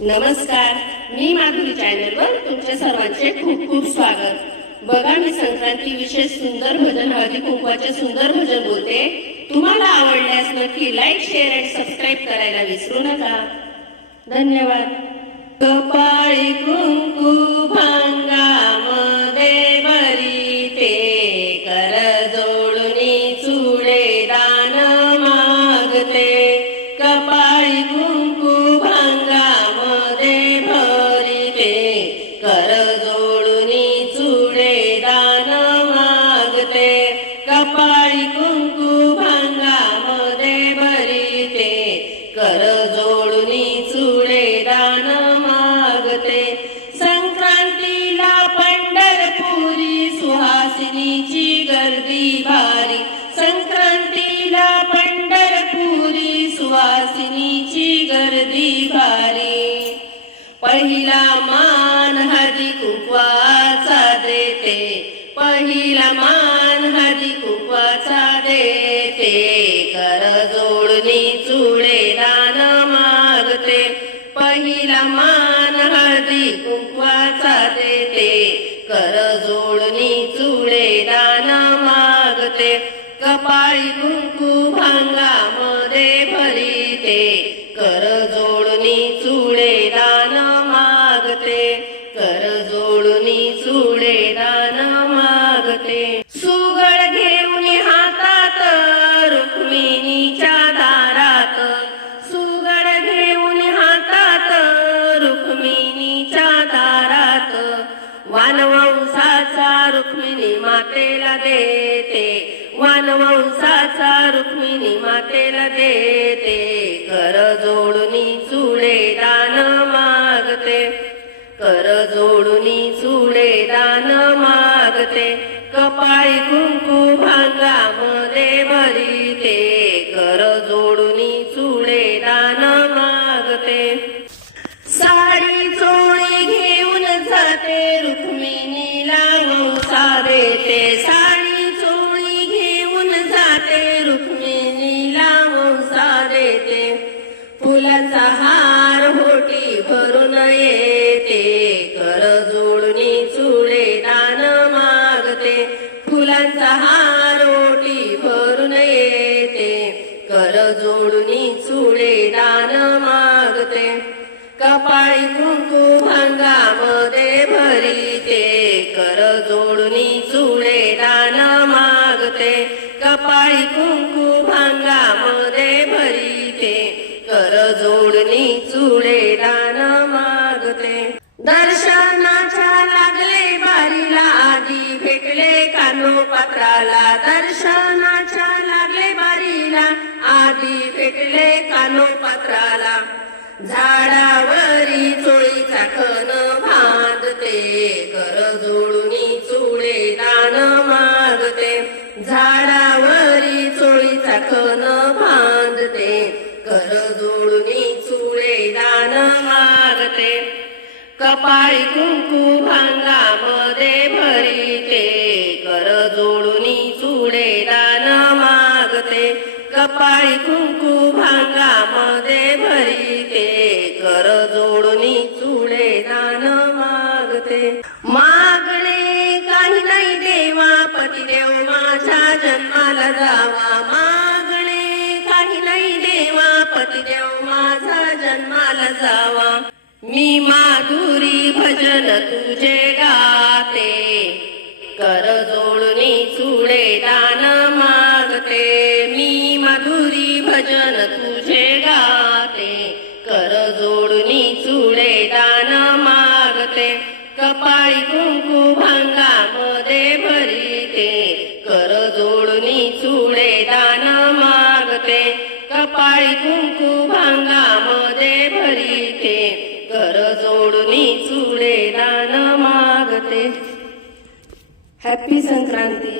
नमस्कार, मी माधुरी चॅनलवर तुमच्या सर्वांचे खूप खूप स्वागत। बघा, मी संक्रांती विशेष सुंदर भजन हळदी कुंकवाचे सुंदर भजन बोलते। तुम्हाला आवडल्यास नक्की लाईक, शेअर आणि सबस्क्राईब करायला विसरू नका। धन्यवाद। कपाळी कुंकू भांगामध्ये भरीते, कर जोडणी चुडे दान मागते। कपाळी कुंकू भांगामध्ये भरीते, कर जोडणी चुडे दान मागते। कपाळी कुंकू भांगामध्ये भरीते, कर जोडणी चुडे दान मागते। संक्रांतीला पंढरपुरी सुहासिनीची गर्दी भारी, संक्रांतीला पंढरपुरी सुहासिनीची गर्दी भारी। पहिला मान हळदी कुंकवाचा देते, पहिला मान हळदी कुंकवाचा देते, कर जोडणी चुडे दान मागते। पहिला मान हळदी कुंकवाचा देते, कर जोडणी चुडे दान मागते। कपाळी कुंकू भांगामध्ये भरीते, कर जोडणी चुडे दान मागते, कर जोडणी चुडे दान मागते। सुगड घेऊन हातात रुक्मिणीच्या दारात, सुगड घेऊन हातात रुक्मिणीच्या दारात, वानवंशाचा रुक्मिणी मातेला देते, वानवंशाचा रुक्मिणी मातेला देते, कर जोडणी चुडे दान मागते, कर जोडणी चुडे दान मागते। कपाळी कुंकू भांगामध्ये भरीते, कर जोडणी चुडे दान मागते। साडी चोळी घेऊन जाते रुक्मिणीला वंसा देते, साडी चोळी घेऊन जाते रुक्मिणीला वंसा देते। फुलाचा हार होटी भरून येते, कर जोडणी चुडे दान मागते। फुलांचा हार होटी भरून येते, कर जोडणी चुडे दान मागते। कपाळी कुंकू भांगामध्ये भरीते, कर जोडणी चुडे दान मागते। कपाळी कुंकू भांगामध्ये भरीते, कर जोडणी चुडे दान मागते। दर्शनाच्या लागले बारीला, आधी भेटले कानोपात्राला, दर्शनाच्या लागले बारीला, आधी भेटले कानोपात्राला। झाडावरी चोळीचा खण बांधते, कर जोडणी चुडे दान मागते। झाडावरी चोळीचा खण बांधते, कर जोडणी चुडे दान मागते। कपाळी कुंकू भांगामध्ये भरीते, कर जोडणी चुडे दान मागते। कपाळी कुंकू भांगामध्ये भरीते, कर जोडणी चुडे दान मागते। मागणे काही नाही देवा, पतिदेव माझ्या जन्माला जावा, मागणे काही नाही देवा, पतिदेव माझा जन्माला जावा। मी माधुरी भजन तुझे गाते, कर जोडणी चुडे दान मागते। मी माधुरी भजन तुझे गाते, कर जोडणी चुडे दान मागते। कपाळी कुंकू भांगामध्ये भरीते, कर जोडणी चुडे दान मागते। कपाळी कुंकू भांगामध्ये भरीते, कर जोडणी चुडे दान मागते। हॅपी संक्रांती।